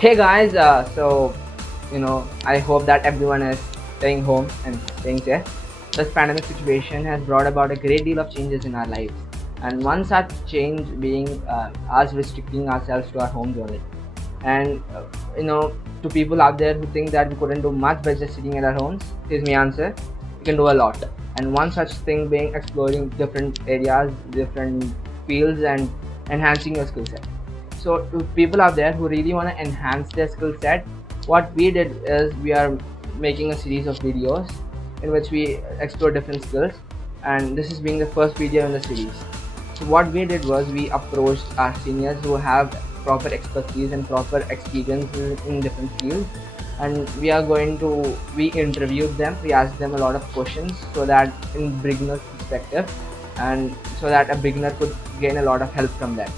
Hey guys, I hope that everyone is staying home and staying safe. This pandemic situation has brought about a great deal of changes in our lives, and one such change being us restricting ourselves to our homes only. And to people out there who think that we couldn't do much by just sitting at our homes, here's my answer: we can do a lot. And one such thing being exploring different areas, different fields, and enhancing your skill set. So to people out there who really want to enhance their skill set, what we did is we are making a series of videos in which we explore different skills, and this is being the first video in the series. So what we did was we approached our seniors who have proper expertise and proper experiences in different fields, and we interviewed them, we asked them a lot of questions so that in beginner's perspective, and so that a beginner could gain a lot of help from that.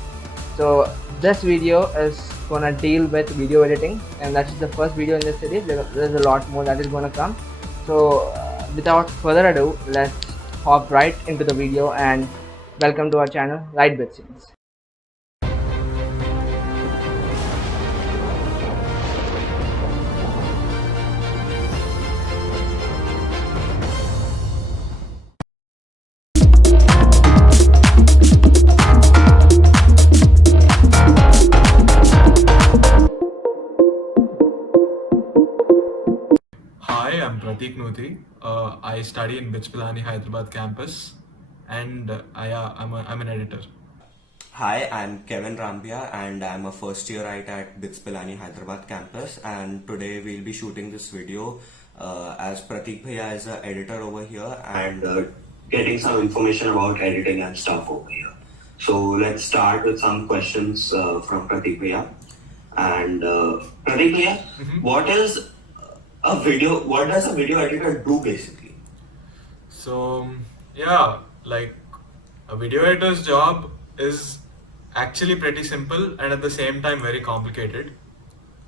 So this video is gonna deal with video editing, and that is the first video in this series. There's a lot more that is gonna come. So without further ado, let's hop right into the video and welcome to our channel, Right Bit Scenes. Hi, I'm Pratik Nuthi. I study in BITS Pilani Hyderabad campus, and I'm an editor. Hi, I'm Kevin Rambia and I'm a first year writer at BITS Pilani Hyderabad campus, and today we'll be shooting this video as Pratik Bhaiya is the editor over here and getting some information about editing and stuff over here. So let's start with some questions from Pratik Bhaiya. And Pratik Bhaiya, what does a video editor do basically? So, yeah, like a video editor's job is actually pretty simple and at the same time very complicated.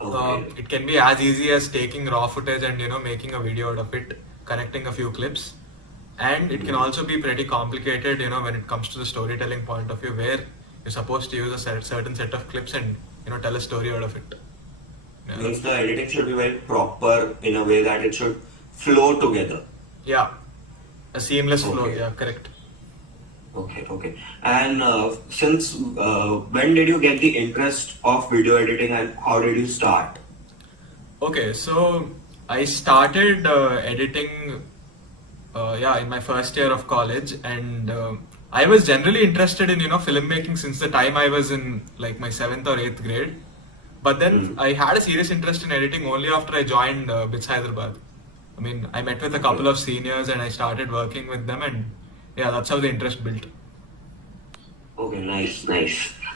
Okay. It can be as easy as taking raw footage and making a video out of it, connecting a few clips, and it can also be pretty complicated when it comes to the storytelling point of view, where you're supposed to use a certain set of clips and tell a story out of it. Yeah. Means the editing should be very proper in a way that it should flow together. Yeah, a seamless flow. Okay. Yeah, correct. Okay. And since when did you get the interest of video editing and how did you start? Okay, so I started editing, in my first year of college, and I was generally interested in filmmaking since the time I was in like my 7th or 8th grade. But then I had a serious interest in editing only after I joined BITS Hyderabad. I mean, I met with a couple of seniors and I started working with them, and yeah, that's how the interest built. Okay, nice.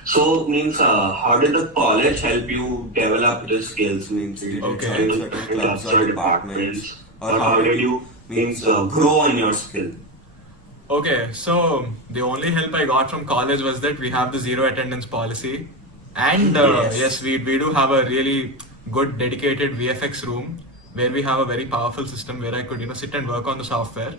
So means how did the college help you develop the skills? Means did you Okay. join certain clubs or departments, or how did you means grow in your skill? Okay, so the only help I got from college was that we have the zero attendance policy, and Yes. yes, we do have a really good dedicated VFX room where we have a very powerful system where I could sit and work on the software.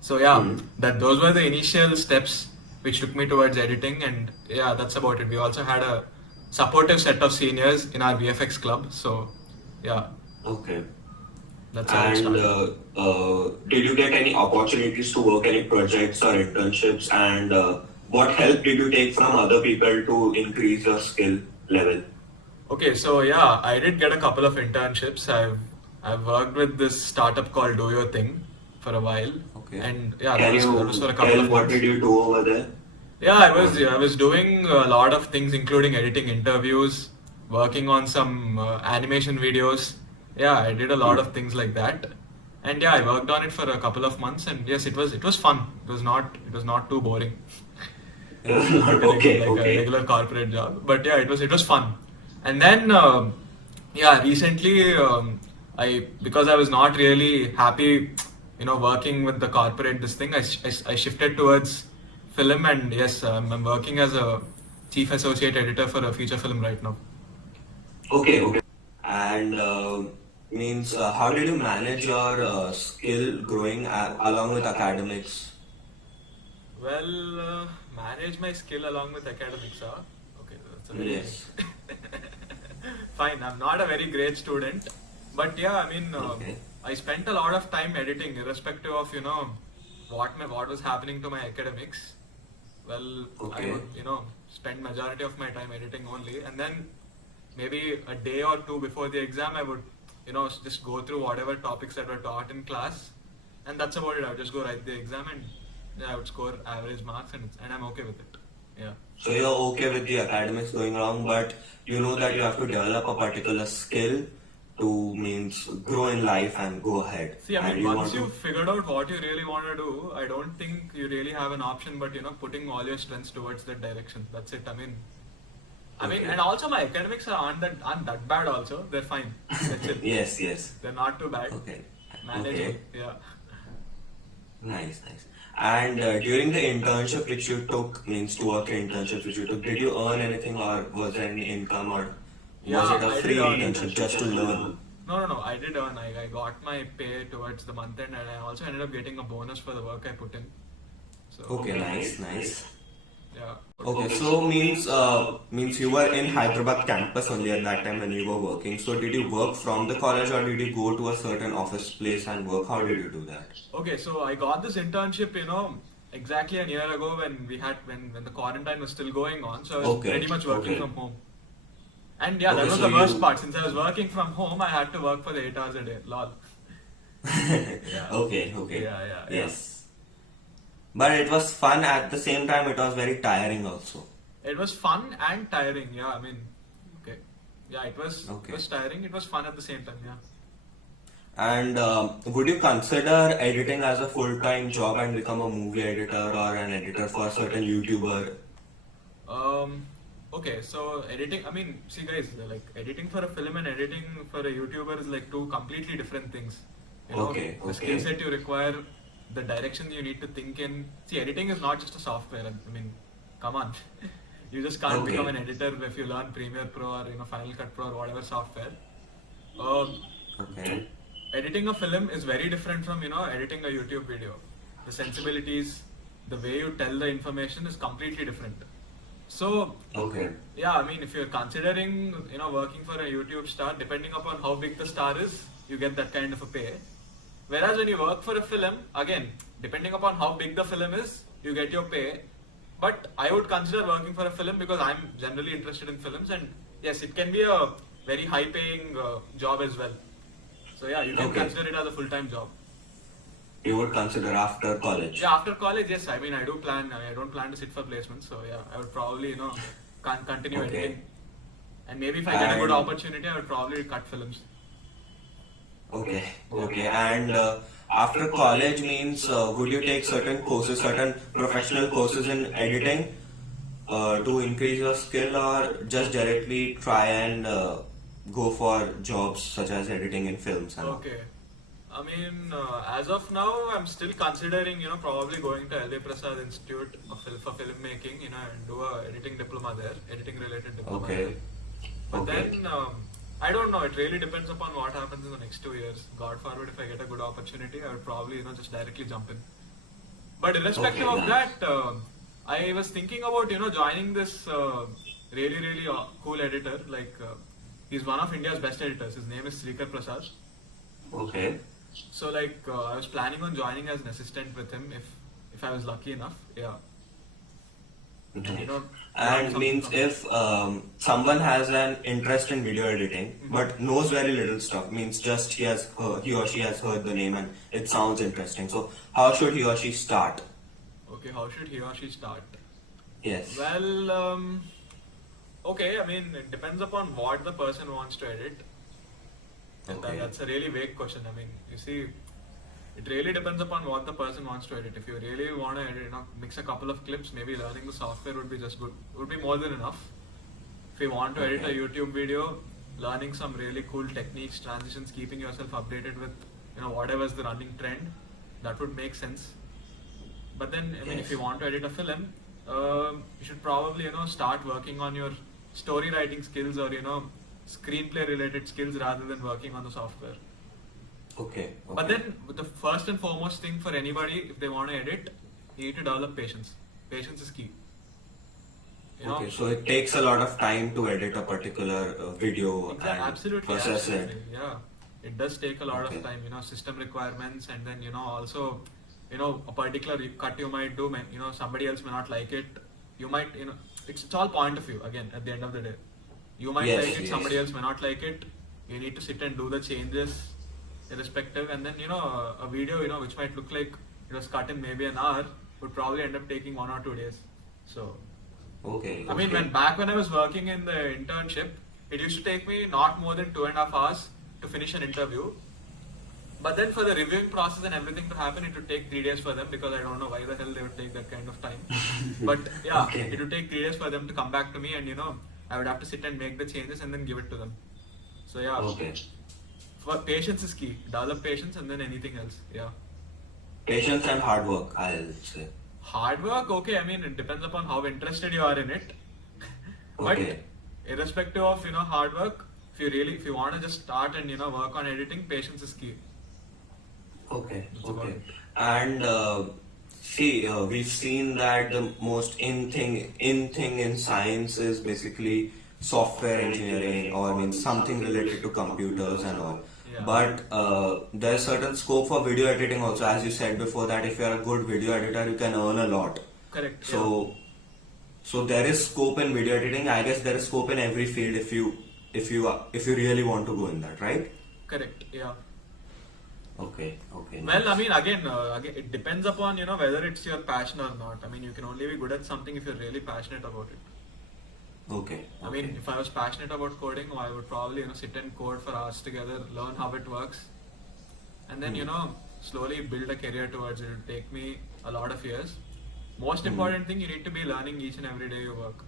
So yeah, that those were the initial steps which took me towards editing, and yeah, that's about it. We also had a supportive set of seniors in our VFX club, so yeah, Okay. that's how it And started. did you get any opportunities to work any projects or internships? And what help did you take from other people to increase your skill level? Okay, so yeah, I did get a couple of internships. I've worked with this startup called Do Your Thing for a while, Okay. and yeah, Can that was you for a couple tell of what months. did you do over there? Yeah, I was doing a lot of things, including editing interviews, working on some animation videos. Yeah, I did a lot of things like that, and yeah, I worked on it for a couple of months, and yes, it was fun. It was not too boring. Like a Okay. regular corporate job. But yeah, it was fun. And then yeah, recently I because I was not really happy, working with the corporate this thing. I shifted towards film, and yes, I'm working as a chief associate editor for a feature film right now. Okay. And means how did you manage your skill growing along with academics? Well, manage my skill along with academics, huh? Okay, that's a very Yes. fine. I'm not a very great student, but yeah, I mean, Okay. I spent a lot of time editing, irrespective of what was happening to my academics. Well, I Okay. would spend majority of my time editing only, and then maybe a day or two before the exam, I would just go through whatever topics that were taught in class, and that's about it. I would just go write the exam, and I would score average marks, and I'm okay with it. Yeah. So you're okay with the academics going wrong, but you know that you have to develop a particular skill to means grow in life and go ahead. See, I And mean, you once want you've figured out what you really want to do, I don't think you really have an option but putting all your strengths towards that direction. That's it. I mean, Okay. and also my academics aren't that bad. Also, they're fine. That's it. Yes, yes. They're not too bad. Okay. Manageable. Okay. Yeah. Nice, nice. And during the internship which you took, means 2 or 3 internships which you took, did you earn anything or was there any income or Yeah, was it a I free did earn. internship just to learn? No. I did earn. I got my pay towards the month end, and I also ended up getting a bonus for the work I put in. So Okay, nice, nice. yeah. Okay, so means you were in Hyderabad campus only at that time when you were working. So did you work from the college or did you go to a certain office place and work? How did you do that? Okay, so I got this internship, exactly a year ago when the quarantine was still going on. So I was Okay, pretty much working okay. from home. And yeah, that Okay, was so the worst you- part. Since I was working from home, I had to work for the 8 hours a day. Lol. Yeah. Okay, okay. Yeah. Yes. But it was fun at the same time, it was very tiring also. It was fun and tiring. Yeah, I mean, okay. Yeah, it was tiring. It was fun at the same time. Yeah. And would you consider editing as a full-time job and become a movie editor or an editor for a certain YouTuber? Okay, so editing, I mean, see guys, like editing for a film and editing for a YouTuber is like two completely different things. Okay, The okay. skill set you require, the direction you need to think in. See, editing is not just a software. I mean, come on. You just can't Okay. become an editor if you learn Premiere Pro or Final Cut Pro or whatever software. Um, Okay. Editing a film is very different from editing a YouTube video. The sensibilities, the way you tell the information is completely different. So Okay. yeah, I mean, if you're considering working for a YouTube star, depending upon how big the star is, you get that kind of a pay. Whereas when you work for a film, again, depending upon how big the film is, you get your pay. But I would consider working for a film because I'm generally interested in films, and yes, it can be a very high-paying job as well. So yeah, you can Okay. consider it as a full-time job. You would consider after college? Yeah, after college, yes. I mean, I don't plan to sit for placements. So yeah, I would probably continue Okay. editing, and maybe if I get a good And- opportunity, I would probably cut films. Okay, okay. And after college means would you take certain courses, certain professional courses in editing to increase your skill, or just directly try and go for jobs such as editing in films? And all? Okay. I mean, as of now, I'm still considering, probably going to L.A. Prasad Institute for filmmaking, and do a editing diploma there, editing related diploma Okay. there. But Okay. then, I don't know, it really depends upon what happens in the next 2 years. God forbid, if I get a good opportunity, I would probably, just directly jump in. But irrespective Okay, of nice. that, I was thinking about, joining this really, really cool editor. Like, he's one of India's best editors. His name is Srikar Prasad. Okay. So like I was planning on joining as an assistant with him if I was lucky enough. Yeah. Okay. You know, And something means from- if someone has an interest in video editing Mhm. but knows very little stuff, means just he or she has heard the name and it sounds interesting. So how should he or she start? Okay, how should he or she start? Yes. Well, okay. I mean, it depends upon what the person wants to edit. And Okay. that's a really vague question. I mean, you see, it really depends upon what the person wants to edit. If you really want to edit, mix a couple of clips, maybe learning the software would be just good. Would be more than enough. If you want to edit a Okay. YouTube video, learning some really cool techniques, transitions, keeping yourself updated with whatever's the running trend, that would make sense. But then, I mean, if Yes. you want to edit a film, you should probably start working on your story writing skills or screenplay related skills rather than working on the software. Okay. But okay. then the first and foremost thing for anybody, if they want to edit, you need to develop patience. Patience is key. you know. Okay, so it takes a lot of time to edit a particular video and Absolutely, process absolutely. it. Yeah, it does take a lot Okay. of time, you know, system requirements, and then, you know, also, you know, a particular cut you might do, you know, somebody else may not like it. You might, you know, it's all point of view again at the end of the day. You might Yes, like it, yes. somebody else may not like it. You need to sit and do the changes irrespective, and then, you know, a video, you know, which might look like it was cut in maybe an hour would probably end up taking 1 or 2 days. So Okay. I mean, when I was working in the internship, it used to take me not more than 2.5 hours to finish an interview. But then for the reviewing process and everything to happen, it would take 3 days for them, because I don't know why the hell they would take that kind of time. But yeah, Okay. it would take 3 days for them to come back to me, and, you know, I would have to sit and make the changes and then give it to them. So yeah, Okay. for patience is key. Develop patience and then anything else. Yeah. Patience and hard work, I'll say. Hard work, okay. I mean, it depends upon how interested you are in it. But Okay. irrespective of, you know, hard work, if you want to just start and, you know, work on editing, patience is key. Okay. That's about Okay. it. And see, we've seen that the most in thing in science is basically software engineering, or I mean something related to computers and all. Yeah. But there's certain scope for video editing also, as you said before, that if you're a good video editor, you can earn a lot. Correct. So there is scope in video editing. I guess there is scope in every field if you really want to go in that, right? Correct. Yeah. Okay. Okay. Well, I mean, again, it depends upon, you know, whether it's your passion or not. I mean, you can only be good at something if you're really passionate about it. Okay. I mean, if I was passionate about coding, I would probably, you know, sit and code for hours together, learn how it works, and then, you know, slowly build a career towards it. It would take me a lot of years. Most important thing, you need to be learning each and every day you work.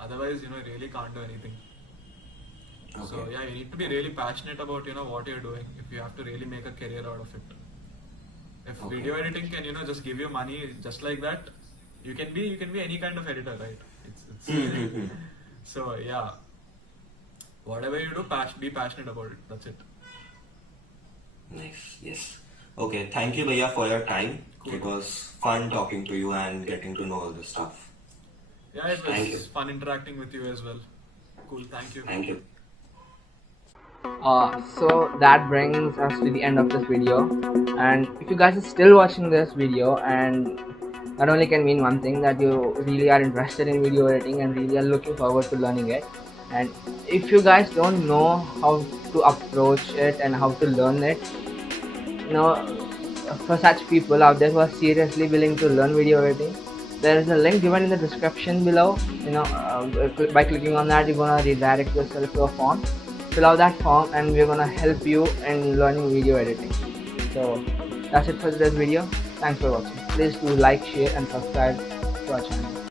Otherwise, you know, you really can't do anything. So Okay. yeah, you need to be really passionate about, you know, what you're doing if you have to really make a career out of it. If Okay. video editing can, you know, just give you money just like that, you can be any kind of editor, right? It's so yeah, whatever you do, be passionate about it. That's it. Nice. Yes. Okay. Thank you, Bhaiya, for your time. Cool. It was fun talking to you and getting to know all this stuff. Yeah, it Thank you. was fun interacting with you as well. Cool. Thank you. Thank you. So that brings us to the end of this video, and if you guys are still watching this video, and that only can mean one thing, that you really are interested in video editing and really are looking forward to learning it. And if you guys don't know how to approach it and how to learn it, you know, for such people out there who are seriously willing to learn video editing, there is a link given in the description below. You know, by clicking on that, you're gonna redirect yourself to a form. Fill out that form, and we're gonna help you in learning video editing. So that's it for today's video. Thanks for watching. Please do like, share, and subscribe to our channel.